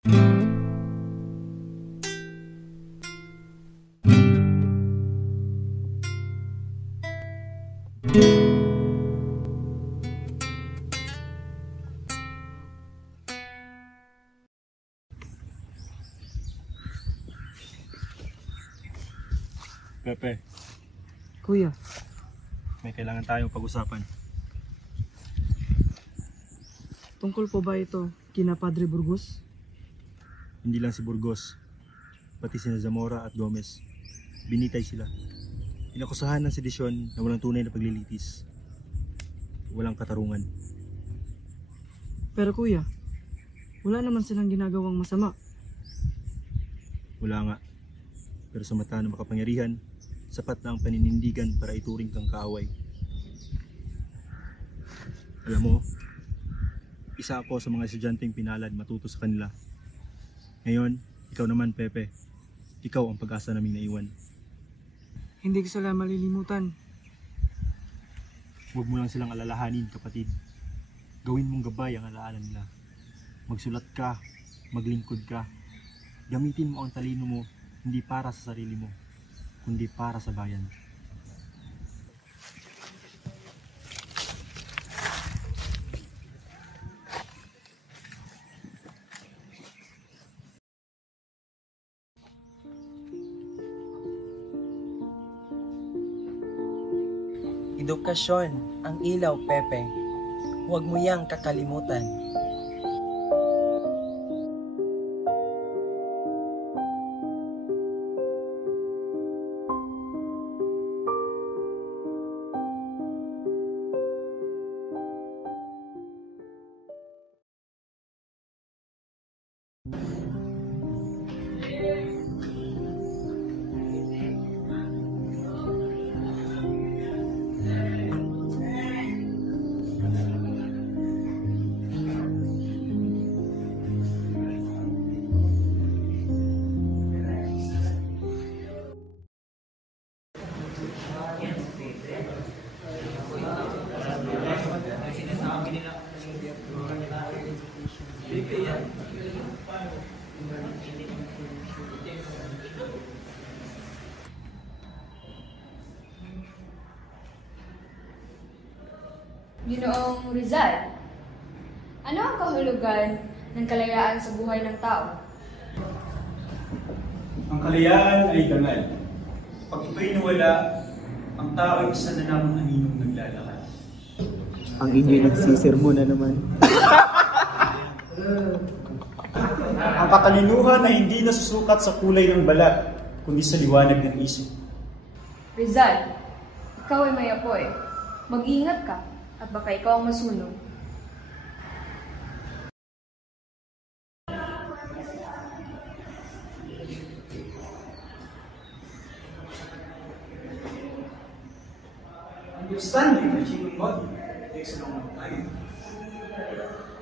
Pepe, Kuya, may kailangan tayong pag-usapan. tungkol po ba ito kina Padre Burgos? Hindi lang si Burgos, pati sina Zamora at Gomez. Binitay sila. Inakusahan ng sedisyon na walang tunay na paglilitis. Walang katarungan. Pero kuya, wala naman silang ginagawang masama. Wala nga. Pero sa mata ng makapangyarihan, sapat na ang paninindigan para ituring kang kaaway. Alam mo, isa ako sa mga estudyanteng pinalad matuto sa kanila. Ngayon, ikaw naman Pepe, ikaw ang pag-asa naming naiwan. Hindi ko sila malilimutan. Huwag mo lang silang alalahanin, kapatid. Gawin mong gabay ang alaala nila. Magsulat ka, maglingkod ka. Gamitin mo ang talino mo, hindi para sa sarili mo, kundi para sa bayan. Edukasyon ang ilaw, Pepe. Huwag mo yang kakalimutan. Ginoong Rizal, ano ang kahulugan ng kalayaan sa buhay ng tao? Ang kalayaan ay dangal. Pag ito'y nawala, ang tao ay isa na namang aninong naglalakad. Ang inyo'y nagsisermon na naman. Ang katalinuhan ay hindi nasusukat sa kulay ng balat, kundi sa liwanag ng isip. Rizal, ikaw ay may apoy. Mag-ingat ka at baka ikaw ang masunog. Understanding the human body takes a long time.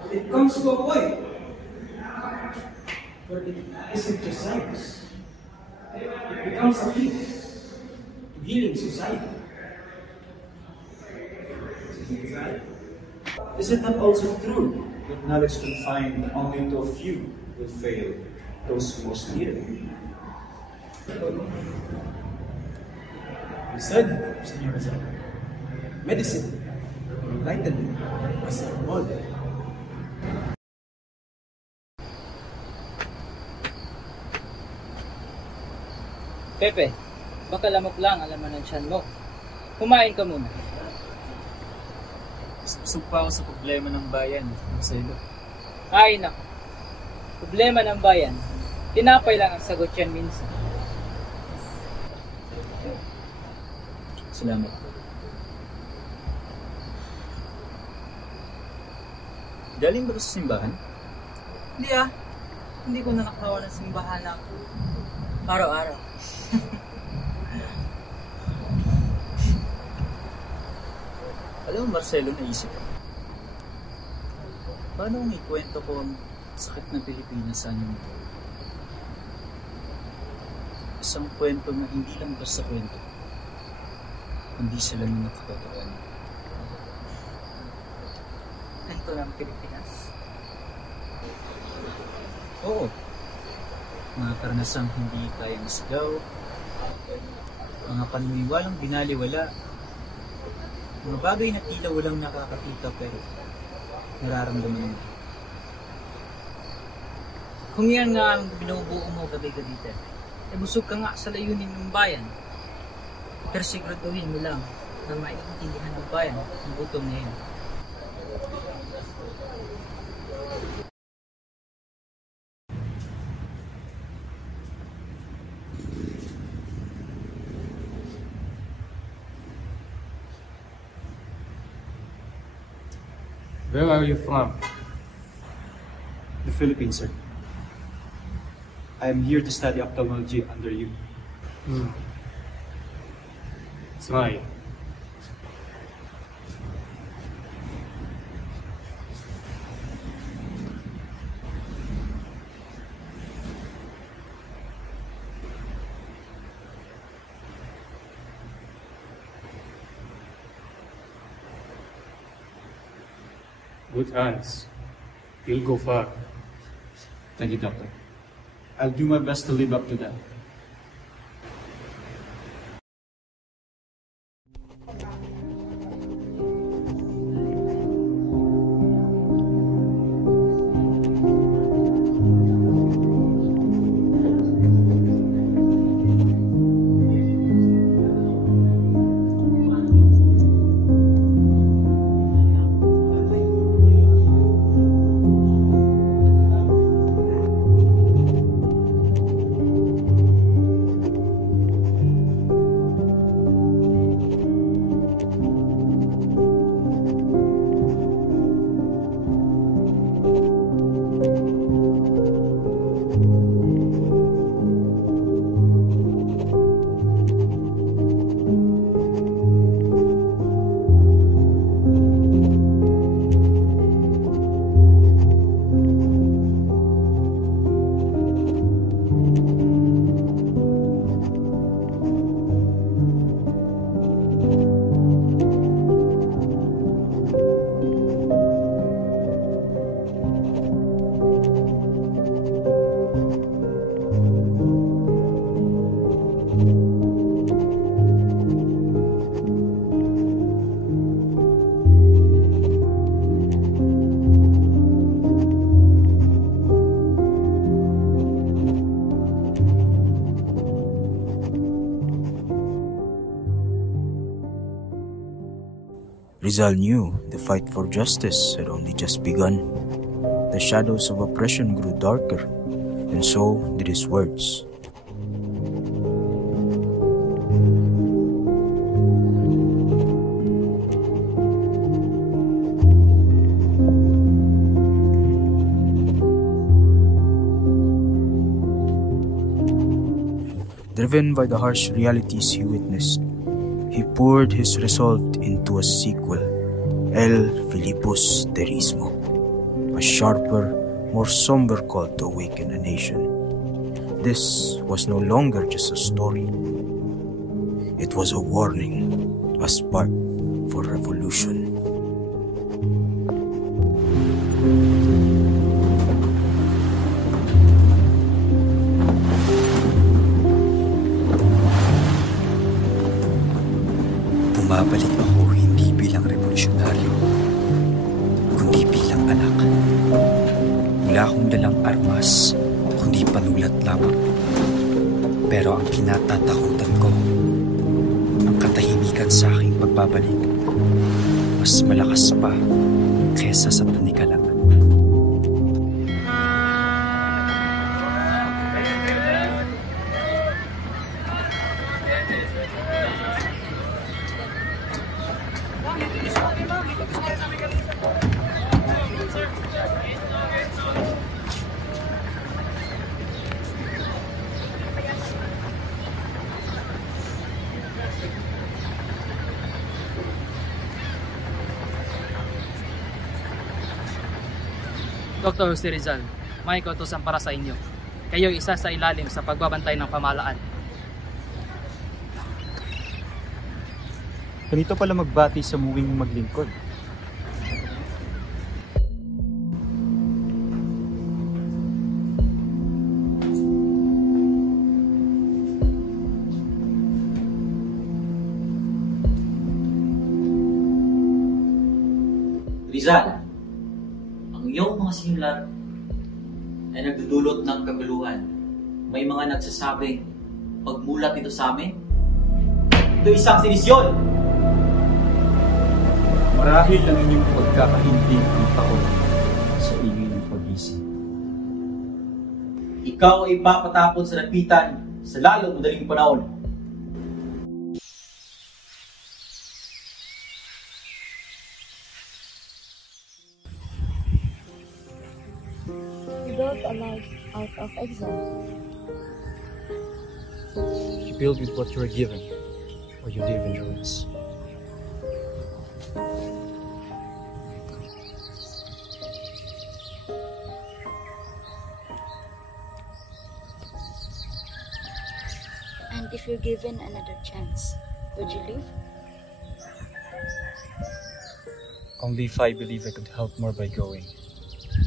But it comes to a point where it isn't just science. It becomes a key to healing society. Is it not also true that knowledge confined only to a few will fail those who most need it? You said, Senor Rizal, medicine, enlightenment, was a role. Pepe, baka lamok lang ang laman ng tiyan mo. Kumain ka muna. Busog pa ako sa problema ng bayan, Marcelo. Ay naku, problema ng bayan, tinapay lang ang sagot yan minsan. Salamat. Galing ba ka sa simbahan? Hindi hindi ko na nakawa ng simbahan ng araw-araw. Alam mo, Marcelo, naisip ko. Paano kung ikwento ko ang sakit ng Pilipinas sa anyo? Isang kwento na hindi lang basta kwento, kundi sila ng nakakatawa. Ganito ng Pilipinas. Oo. Mga karanasang hindi kayang sigaw, mga paniniwalang binaliwala, mga bagay na tila walang nakakakita pero nararamdaman mo. Kung yan nga ang binubuo mo gabi-gabi, eh busog ka nga sa layunin ng bayan. Pero siguraduhin mo lang na maiintindihan ng bayan ang gutom na yan. Where are you from? The Philippines, sir. I am here to study ophthalmology under you. Smile. Good hands. You'll go far. Thank you, Doctor. I'll do my best to live up to that. Rizal knew the fight for justice had only just begun. The shadows of oppression grew darker, and so did his words. Driven by the harsh realities he witnessed, he poured his resolve into a sequel, El Filipus Terismo, a sharper, more somber call to awaken a nation. This was no longer just a story. It was a warning, a spark for revolution. Bumabalik ako hindi bilang revolusyonaryo, kundi bilang anak. Wala akong dalang armas, kundi panulat lamang. Pero ang kinatatakutan ko, ang katahimikan sa aking pagbabalik, mas malakas pa kesa sa panikalangan. Dr. Jose Rizal, may kautusan para sa inyo. Kayo isa sa ilalim sa pagbabantay ng pamahalaan. Ganito pala magbati sa muwing maglingkod. Rizal, ang iyong mga sinulat ay nagdudulot ng kaguluhan. May mga nagsasabing, pagmulat ito sa amin, ito isang sinisyon. Marahil ang inyong pagkakahinting ang takot sa ingay ng pag-isip. Ikaw ay ipapatapon sa lapitan sa lalong madaling panahon. You build a life out of exile. You build with what you are given, or you live in ruins. And if you're given another chance, would you leave? Only if I believe I could help more by going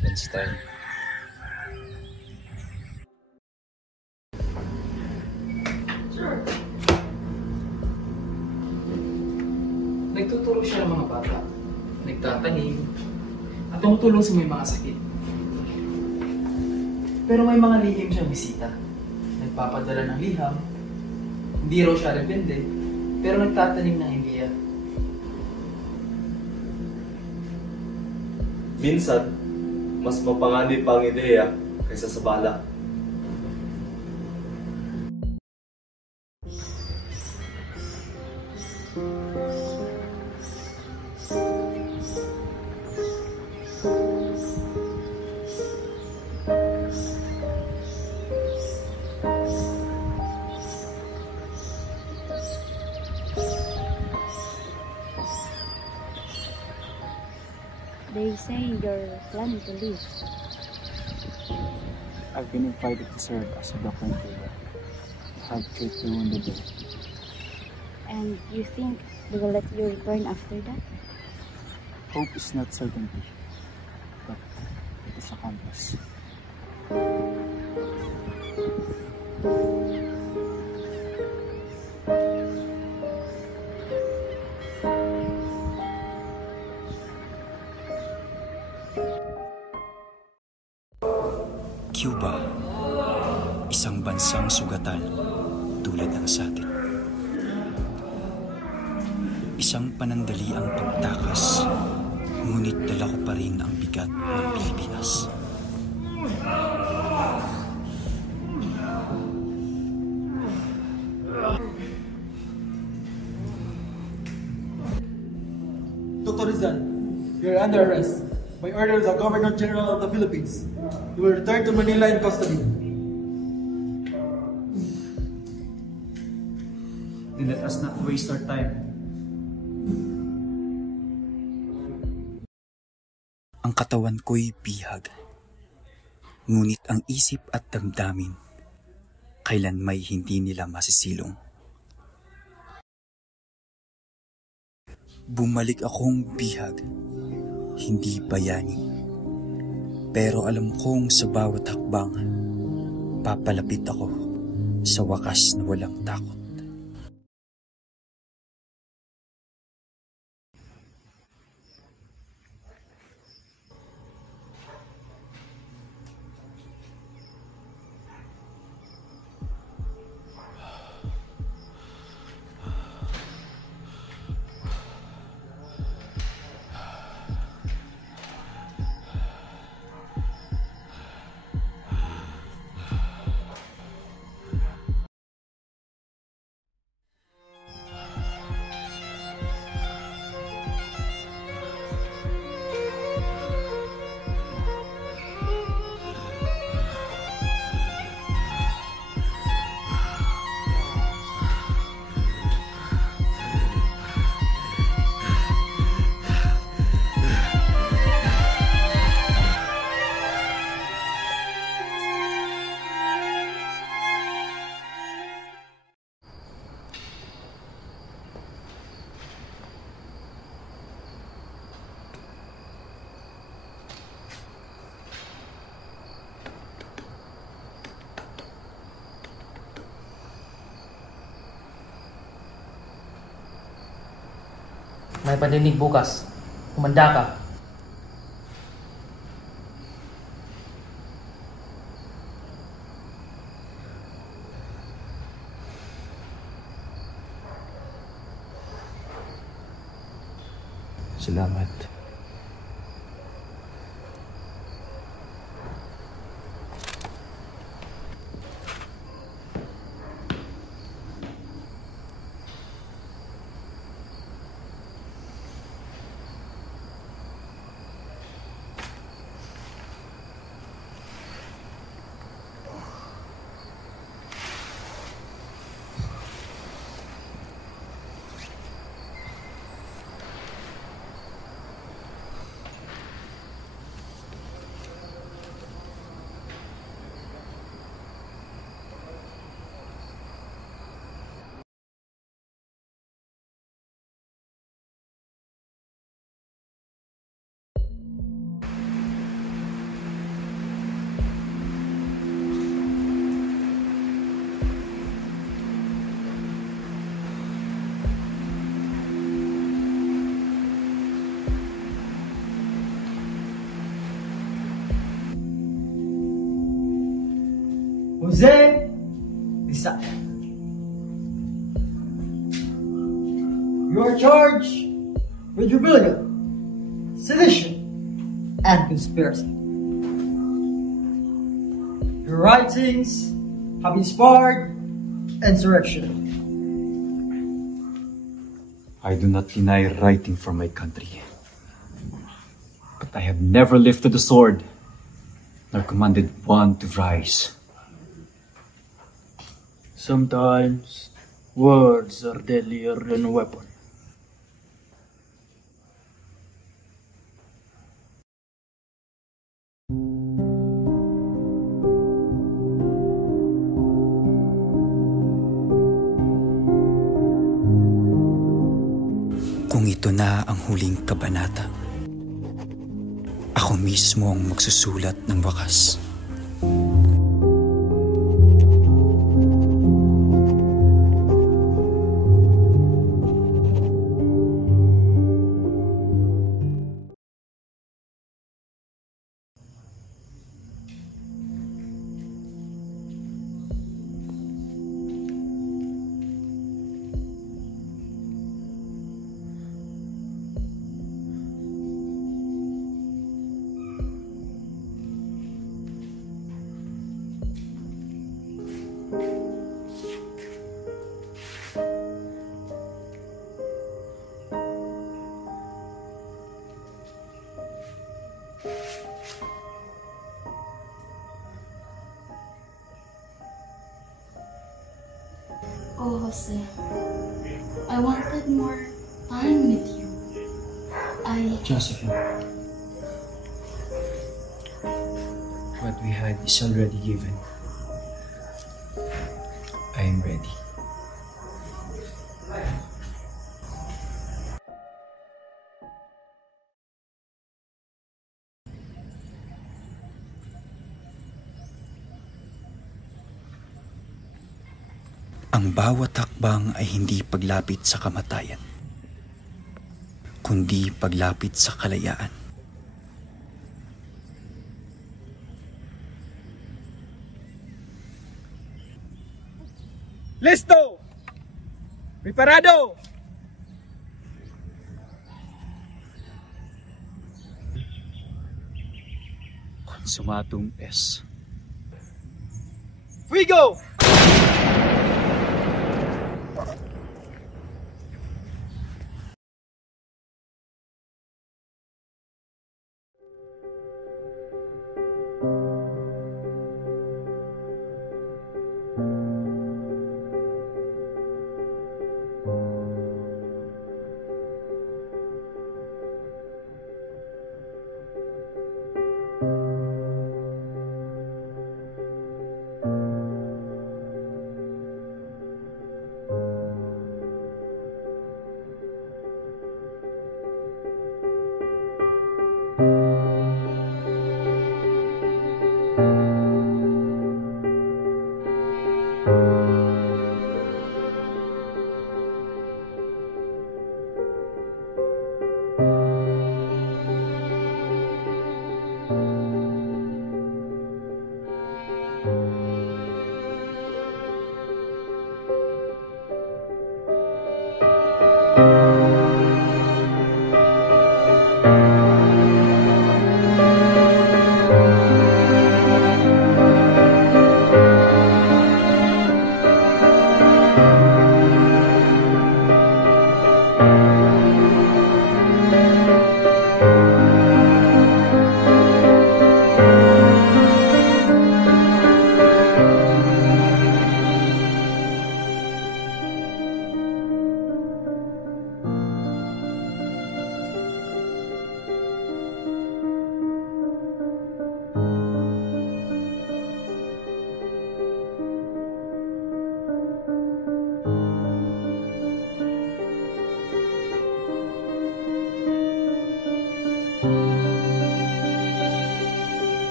than staying. Nagtuturo siya ng mga bata, nagtatanim, at tumutulong sa may mga sakit. Pero may mga lihim siyang bisita. Nagpapadala ng liham, hindi raw siya rebelde, pero nagtatanim ng ideya. Minsan, mas mapanganib ang ideya kaysa sa bala. They say you're planning to leave. I've been invited to serve as a doctor in Cuba. Help treat the wounded there. And you think they will let you return after that? Hope is not certainty, but it is a compass. Cuba, isang bansang sugatan tulad ng sa atin. Isang panandaliang pagtakas, ngunit dala ko pa rin ang bigat ng Pilipinas. Dr. Rizal, you're under arrest by order of the Governor General of the Philippines. You will return to Manila in custody. Then let us not waste our time. Ang katawan ko'y bihag, ngunit ang isip at damdamin, kailan may hindi nila masisilong. Bumalik akong bihag, hindi bayani. Pero alam kong sa bawat hakbang, papalapit ako sa wakas na walang takot. May padinig bukas. Kumanda ka. Salamat. Jose Rizal. You are charged with rebellion, sedition, and conspiracy. Your writings have inspired insurrection. I do not deny writing for my country. But I have never lifted a sword, nor commanded one to rise. Sometimes words are deadlier than a weapon. Kung ito na ang huling kabanata, ako mismo ang magsusulat ng wakas. Oh, Jose, I wanted more time with you. Josephine, what we had is already given. I am ready. Ang bawat hakbang ay hindi paglapit sa kamatayan, kundi paglapit sa kalayaan. Listo! Preparado! Consumatum es. Fuego!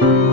Rizal.